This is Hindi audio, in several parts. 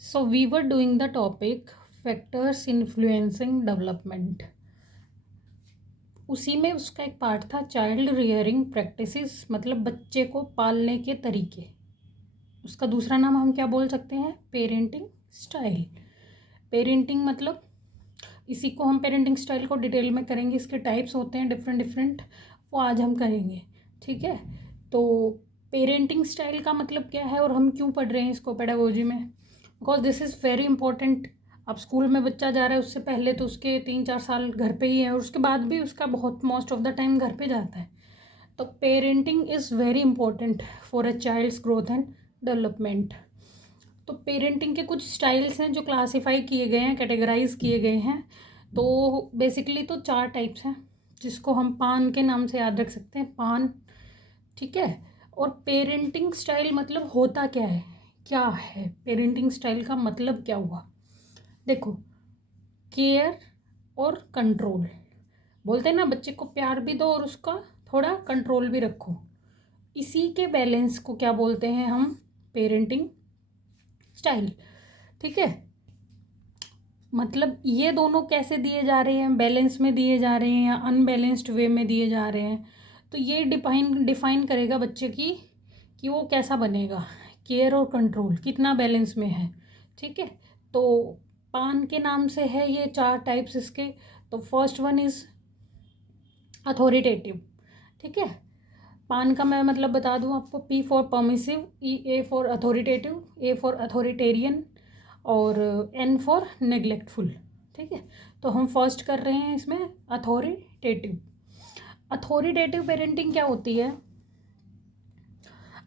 So we were doing the topic factors influencing development. उसी में उसका एक पार्ट था चाइल्ड रियरिंग प्रैक्टिसेस, मतलब बच्चे को पालने के तरीके। उसका दूसरा नाम हम क्या बोल सकते हैं? Parenting style. पेरेंटिंग मतलब इसी को हम पेरेंटिंग स्टाइल को डिटेल में करेंगे। इसके टाइप्स होते हैं डिफरेंट डिफरेंट, वो आज हम करेंगे। ठीक है, तो पेरेंटिंग स्टाइल का मतलब क्या है और हम क्यों पढ़ रहे हैं इसको पेडागोजी में? Because this is very important. अब स्कूल में बच्चा जा रहा है, उससे पहले तो उसके 3-4 साल घर पे ही है और उसके बाद भी उसका बहुत मोस्ट ऑफ द टाइम घर पे जाता है। तो parenting is very important for a child's growth and development. तो पेरेंटिंग के कुछ स्टाइल्स हैं जो क्लासीफाई किए गए हैं, कैटेगराइज किए गए हैं। तो बेसिकली तो 4 टाइप्स हैं जिसको हम पान के नाम से याद रख सकते हैं, पान। ठीक है, और पेरेंटिंग स्टाइल मतलब होता क्या है पेरेंटिंग स्टाइल का मतलब क्या हुआ? देखो, केयर और कंट्रोल। बोलते हैं ना, बच्चे को प्यार भी दो और उसका थोड़ा कंट्रोल भी रखो। इसी के बैलेंस को क्या बोलते हैं हम? Parenting style. ठीक है, मतलब ये दोनों कैसे दिए जा रहे हैं? बैलेंस में दिए जा रहे हैं या अनबैलेंस्ड वे में दिए जा रहे हैं? तो ये डिफाइन करेगा बच्चे की कि वो कैसा बनेगा। केयर और कंट्रोल कितना बैलेंस में है। ठीक है, तो पान के नाम से है ये 4 टाइप्स इसके। तो फर्स्ट वन इज अथॉरिटेटिव। ठीक है, पान का मैं मतलब बता दूं आपको। P for permissive, A for authoritative, A for authoritarian और एन फॉर नेग्लेक्टफुल। ठीक है, तो हम फर्स्ट कर रहे हैं इसमें अथॉरिटेटिव। अथॉरिटेटिव पेरेंटिंग क्या होती है?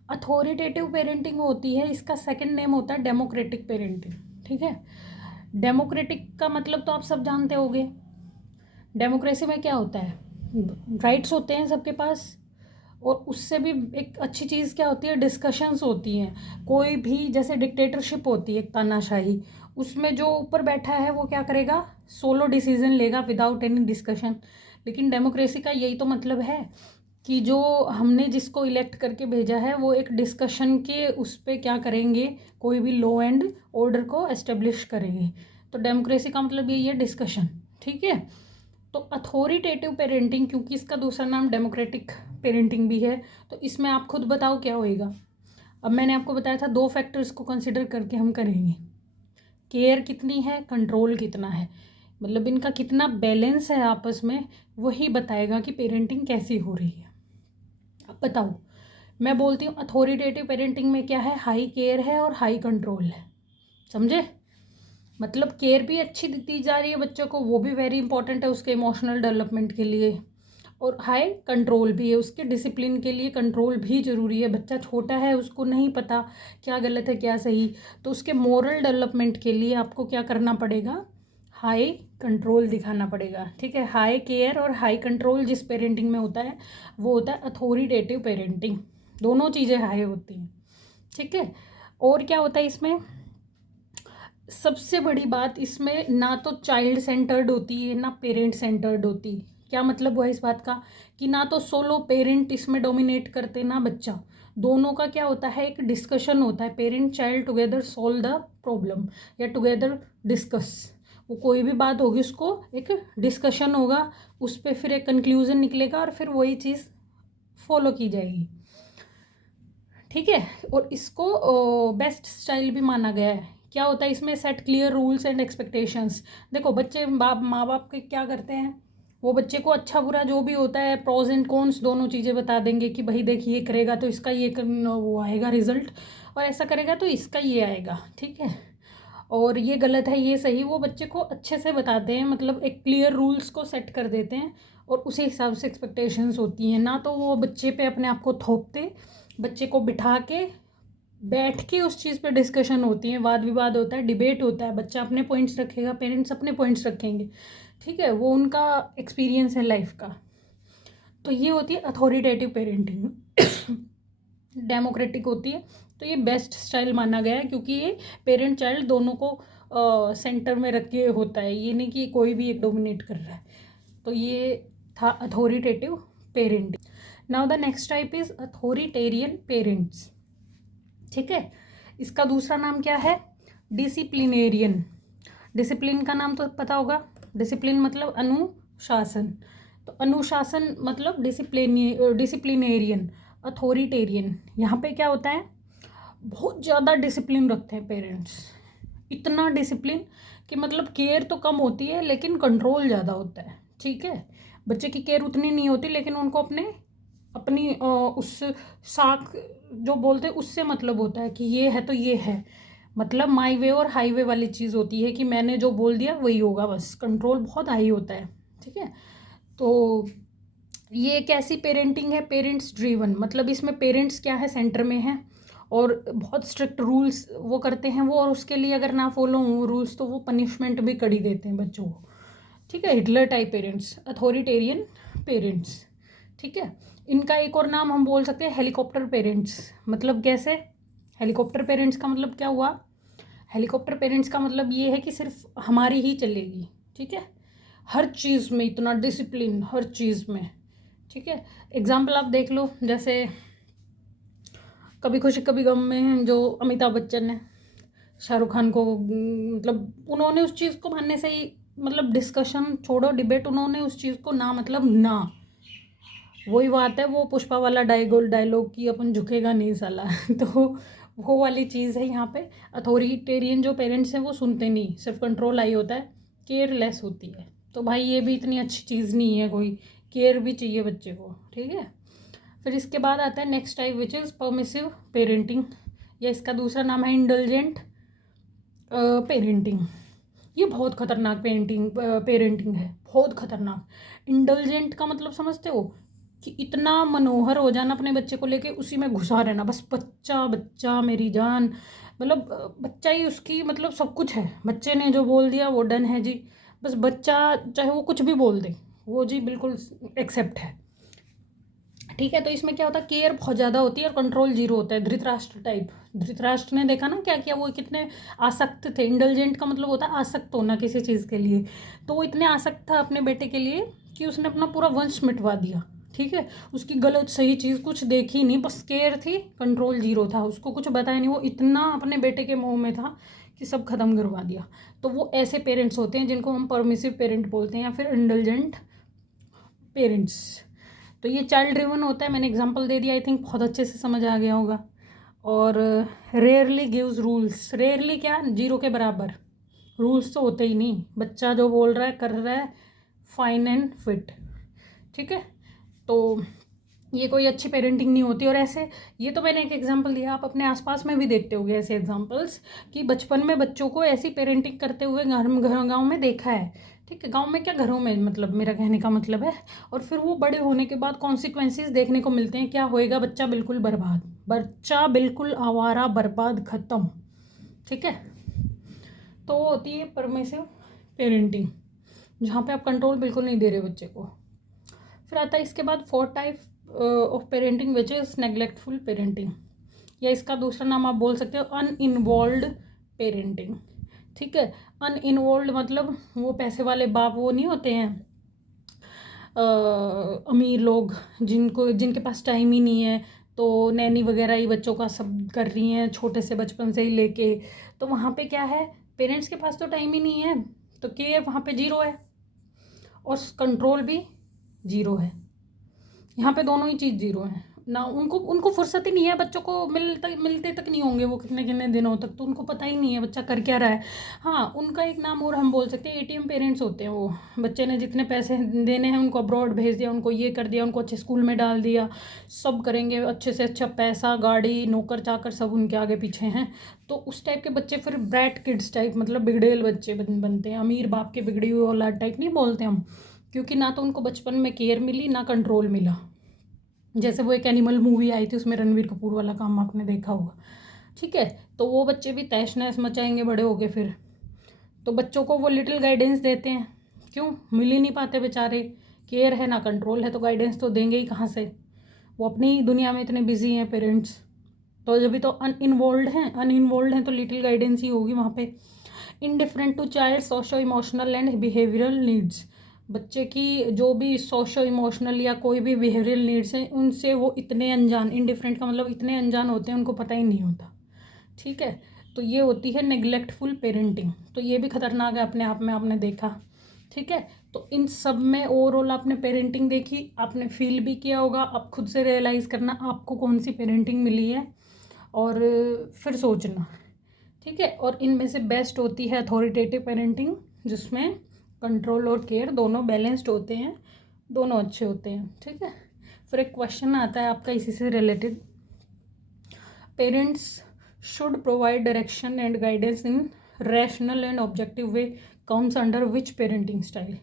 अथॉरिटेटिव पेरेंटिंग होती है, इसका सेकंड नेम होता है डेमोक्रेटिक पेरेंटिंग। ठीक है, डेमोक्रेटिक का मतलब तो आप सब जानते होंगे। डेमोक्रेसी में क्या होता है? राइट्स होते हैं सबके पास, और उससे भी एक अच्छी चीज़ क्या होती है? डिस्कशंस होती हैं। कोई भी जैसे डिक्टेटरशिप होती है, एक तानाशाही, उसमें जो ऊपर बैठा है वो क्या करेगा? सोलो डिसीजन लेगा विदाउट एनी डिस्कशन। लेकिन डेमोक्रेसी का यही तो मतलब है कि जो हमने जिसको इलेक्ट करके भेजा है वो एक डिस्कशन के उस पर क्या करेंगे? कोई भी लॉ एंड ऑर्डर को एस्टेब्लिश करेंगे। तो डेमोक्रेसी का मतलब यही है, डिस्कशन। ठीक है, तो अथॉरिटेटिव पेरेंटिंग, क्योंकि इसका दूसरा नाम डेमोक्रेटिक पेरेंटिंग भी है, तो इसमें आप खुद बताओ क्या होएगा। अब मैंने आपको बताया था 2 फैक्टर्स को कंसिडर करके हम करेंगे। केयर कितनी है, कंट्रोल कितना है, मतलब इनका कितना बैलेंस है आपस में, वही बताएगा कि पेरेंटिंग कैसी हो रही है। अब बताओ, मैं बोलती हूँ अथॉरिटेटिव पेरेंटिंग में क्या है? हाई केयर है और हाई कंट्रोल है। समझे? मतलब केयर भी अच्छी दी जा रही है बच्चों को, वो भी वेरी इंपॉर्टेंट है उसके इमोशनल डेवलपमेंट के लिए। और हाई कंट्रोल भी है, उसके डिसिप्लिन के लिए कंट्रोल भी ज़रूरी है। बच्चा छोटा है, उसको नहीं पता क्या गलत है क्या सही, तो उसके मोरल डेवलपमेंट के लिए आपको क्या करना पड़ेगा? हाई कंट्रोल दिखाना पड़ेगा। ठीक है, हाई केयर और हाई कंट्रोल जिस पेरेंटिंग में होता है वो होता है अथॉरिटेटिव पेरेंटिंग। दोनों चीज़ें हाई होती हैं। ठीक है, और क्या होता है इसमें? सबसे बड़ी बात इसमें ना तो चाइल्ड सेंटर्ड होती है ना पेरेंट सेंटर्ड होती। क्या मतलब हुआ इस बात का? कि ना तो सोलो पेरेंट इसमें डोमिनेट करते ना बच्चा। दोनों का क्या होता है? एक डिस्कशन होता है, parent child together solve the problem या टुगेदर डिस्कस। वो कोई भी बात होगी उसको एक डिस्कशन होगा, उस पर फिर एक कंक्लूजन निकलेगा और फिर वही चीज़ फॉलो की जाएगी। ठीक है, और इसको बेस्ट स्टाइल भी माना गया है। क्या होता है इसमें? Set clear rules and expectations. देखो, बच्चे माँ बाप के क्या करते हैं? वो बच्चे को अच्छा बुरा जो भी होता है, प्रोज एंड कॉन्स दोनों चीज़ें बता देंगे कि भाई देख, ये करेगा तो इसका ये वो आएगा रिजल्ट, और ऐसा करेगा तो इसका ये आएगा। ठीक है, और ये गलत है ये सही, वो बच्चे को अच्छे से बताते हैं, मतलब एक क्लियर रूल्स को सेट कर देते हैं और उसी हिसाब से एक्सपेक्टेशंस होती हैं। ना तो वो बच्चे पे अपने आप को थोपते, बच्चे को बिठा के बैठ के उस चीज़ पे डिस्कशन होती है, वाद विवाद होता है, डिबेट होता है, बच्चा अपने पॉइंट्स रखेगा, पेरेंट्स अपने पॉइंट्स रखेंगे। ठीक है, वो उनका एक्सपीरियंस है लाइफ का। तो ये होती है अथॉरिटेटिव पेरेंटिंग। डेमोक्रेटिक होती है, तो ये बेस्ट स्टाइल माना गया है क्योंकि ये पेरेंट चाइल्ड दोनों को सेंटर में रख के होता है, ये नहीं कि कोई भी एक डोमिनेट कर रहा है। तो ये था authoritative parenting. Now the next type is authoritarian parents. ठीक है, इसका दूसरा नाम क्या है? डिसिप्लिनेरियन। डिसिप्लिन का नाम तो पता होगा, डिसिप्लिन मतलब अनुशासन, तो अनुशासन मतलब डिसिप्लिनेरियन, अथॉरिटेरियन। यहाँ पे क्या होता है, बहुत ज़्यादा डिसिप्लिन रखते हैं पेरेंट्स, इतना डिसिप्लिन कि मतलब केयर तो कम होती है लेकिन कंट्रोल ज़्यादा होता है। ठीक है, बच्चे की केयर उतनी नहीं होती लेकिन उनको अपनी उस साख जो बोलते हैं उससे मतलब होता है कि ये है तो ये है, मतलब माई वे और हाईवे वाली चीज़ होती है कि मैंने जो बोल दिया वही होगा, बस कंट्रोल बहुत हाई होता है। ठीक है, तो ये एक ऐसी पेरेंटिंग है पेरेंट्स ड्रीवन, मतलब इसमें पेरेंट्स क्या है सेंटर में है और बहुत स्ट्रिक्ट रूल्स वो करते हैं वो, और उसके लिए अगर ना फॉलो हो रूल्स तो वो पनिशमेंट भी कड़ी देते हैं बच्चों को। ठीक है, Hitler type parents, authoritarian parents. ठीक है, इनका एक और नाम हम बोल सकते हैं हेलीकॉप्टर पेरेंट्स। मतलब कैसे, हेलीकॉप्टर पेरेंट्स का मतलब क्या हुआ, हेलीकॉप्टर पेरेंट्स का मतलब ये है कि सिर्फ हमारी ही चलेगी। ठीक है, हर चीज़ में इतना डिसिप्लिन, हर चीज़ में। ठीक है, एग्जाम्पल आप देख लो, जैसे कभी खुशी कभी गम में जो अमिताभ बच्चन है, शाहरुख खान को मतलब उन्होंने उस चीज़ को मानने से ही, मतलब डिस्कशन छोड़ो डिबेट, उन्होंने उस चीज़ को ना मतलब ना, वही बात है वो पुष्पा वाला डायलॉग की अपन झुकेगा नहीं साला तो वो वाली चीज़ है यहाँ पे। अथॉरिटेरियन जो पेरेंट्स हैं वो सुनते नहीं, सिर्फ कंट्रोल आई होता है, केयरलेस होती है। तो भाई ये भी इतनी अच्छी चीज़ नहीं है, कोई केयर भी चाहिए बच्चे को। ठीक है, फिर इसके बाद आता है next type which is permissive parenting, या इसका दूसरा नाम है इंडल्जेंट पेरेंटिंग। ये बहुत खतरनाक पेरेंटिंग है, बहुत खतरनाक। इंडल्जेंट का मतलब समझते हो, कि इतना मनोहर हो जाना अपने बच्चे को लेके, उसी में घुसा रहना, बस बच्चा बच्चा मेरी जान, मतलब बच्चा ही उसकी मतलब सब कुछ है, बच्चे ने जो बोल दिया वो डन है जी, बस बच्चा चाहे वो कुछ भी बोल दे वो जी बिल्कुल एक्सेप्ट है। ठीक है, तो इसमें क्या होता है, केयर बहुत ज़्यादा होती है और कंट्रोल जीरो होता है, धृतराष्ट्र टाइप। धृतराष्ट्र ने देखा ना क्या किया, वो कितने आसक्त थे। इंडल्जेंट का मतलब होता है आसक्त होना किसी चीज़ के लिए, तो वो इतने आसक्त था अपने बेटे के लिए कि उसने अपना पूरा वंश मिटवा दिया। ठीक है, उसकी गलत सही चीज़ कुछ देखी नहीं, बस केयर थी, कंट्रोल जीरो था, उसको कुछ बताया नहीं, वो इतना अपने बेटे के मोह में था कि सब खत्म करवा दिया। तो वो ऐसे पेरेंट्स होते हैं जिनको हम परमिसिव पेरेंट बोलते हैं या फिर इंडल्जेंट पेरेंट्स। तो ये चाइल्ड ड्रिवन होता है, मैंने एग्जांपल दे दिया, आई थिंक बहुत अच्छे से समझ आ गया होगा। और रेयरली गिव्स रूल्स, रेयरली क्या, जीरो के बराबर, रूल्स तो होते ही नहीं, बच्चा जो बोल रहा है कर रहा है, फाइन एंड फिट। ठीक है, तो ये कोई अच्छी पेरेंटिंग नहीं होती। और ऐसे, ये तो मैंने एक एग्जांपल दिया, आप अपने आसपास में भी देखते होगे ऐसे एग्जांपल्स कि बचपन में बच्चों को ऐसी पेरेंटिंग करते हुए गाँव में देखा है। ठीक है, गांव में क्या, घरों में, मतलब मेरा कहने का मतलब है। और फिर वो बड़े होने के बाद कॉन्सिक्वेंसेस देखने को मिलते हैं, क्या होएगा, बच्चा बिल्कुल बर्बाद, बच्चा बिल्कुल आवारा, बर्बाद, ख़त्म। ठीक है, तो वो होती है परमिसिव पेरेंटिंग, जहाँ पे आप कंट्रोल बिल्कुल नहीं दे रहे बच्चे को। फिर आता है इसके बाद fourth type of parenting which is neglectful parenting, या इसका दूसरा नाम आप बोल सकते हो अनइन्वॉल्व्ड पेरेंटिंग। ठीक है, अनइन्वॉल्व्ड मतलब वो पैसे वाले बाप वो नहीं होते हैं, अमीर लोग जिनके पास टाइम ही नहीं है, तो नैनी वगैरह ही बच्चों का सब कर रही हैं छोटे से बचपन से ही लेके। तो वहाँ पे क्या है, पेरेंट्स के पास तो टाइम ही नहीं है, तो केयर वहाँ पे जीरो है और कंट्रोल भी जीरो है। यहाँ पे दोनों ही चीज़ जीरो है ना, उनको फुर्सत ही नहीं है, बच्चों को मिलते तक नहीं होंगे वो कितने कितने दिनों तक, तो उनको पता ही नहीं है बच्चा कर क्या रहा है। हाँ, उनका एक नाम और हम बोल सकते हैं एटीएम पेरेंट्स होते हैं वो, बच्चे ने जितने पैसे देने हैं उनको अब्रॉड भेज दिया, उनको ये कर दिया, उनको अच्छे स्कूल में डाल दिया, सब करेंगे अच्छे से अच्छा, पैसा गाड़ी नौकर चाकर सब उनके आगे पीछे हैं। तो उस टाइप के बच्चे फिर ब्रैट किड्स टाइप, मतलब बिगड़ेल बच्चे बनते हैं, अमीर बाप के बिगड़ी हुई औलाद टाइप नहीं बोलते हम, क्योंकि ना तो उनको बचपन में केयर मिली ना कंट्रोल मिला। जैसे वो एक एनिमल मूवी आई थी, उसमें रणवीर कपूर वाला काम आपने देखा होगा। ठीक है, तो वो बच्चे भी तैश नैश मचाएंगे बड़े होके फिर। तो बच्चों को वो लिटिल गाइडेंस देते हैं, क्यों, मिल ही नहीं पाते बेचारे, केयर है ना कंट्रोल है, तो गाइडेंस तो देंगे ही कहाँ से, वो अपनी ही दुनिया में इतने बिजी हैं पेरेंट्स। तो जब भी तो अनइन्वॉल्व हैं तो लिटिल गाइडेंस ही होगी वहाँ पे। Indifferent to child socio emotional and behavioural needs, बच्चे की जो भी सोशो इमोशनल या कोई भी बिहेवियरल नीड्स हैं उनसे वो इतने अनजान, इनडिफरेंट का मतलब इतने अनजान होते हैं, उनको पता ही नहीं होता। ठीक है, तो ये होती है नेग्लेक्टफुल पेरेंटिंग। तो ये भी खतरनाक है अपने आप में, आपने देखा, ठीक है। तो इन सब में ओवरऑल आपने पेरेंटिंग देखी, आपने फील भी किया होगा। अब खुद से रियलाइज़ करना आपको कौन सी पेरेंटिंग मिली है और फिर सोचना, ठीक है। और इनमें से बेस्ट होती है अथॉरिटेटिव पेरेंटिंग, जिसमें कंट्रोल और केयर दोनों बैलेंस्ड होते हैं, दोनों अच्छे होते हैं, ठीक है। फिर एक क्वेश्चन आता है आपका इसी से related, parents should provide direction and guidance in rational and objective way comes under which parenting style.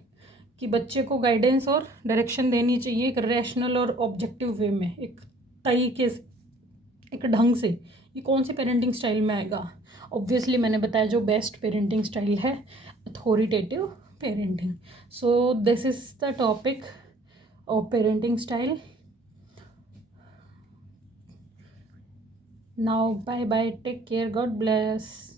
कि बच्चे को गाइडेंस और डायरेक्शन देनी चाहिए एक रैशनल और ऑब्जेक्टिव वे में, एक तरीके से, एक ढंग से। ये कौन से पेरेंटिंग स्टाइल में आएगा? ऑब्वियसली मैंने बताया जो बेस्ट पेरेंटिंग स्टाइल है, authoritative parenting. So this is the topic of parenting style. Now bye bye, take care, God bless.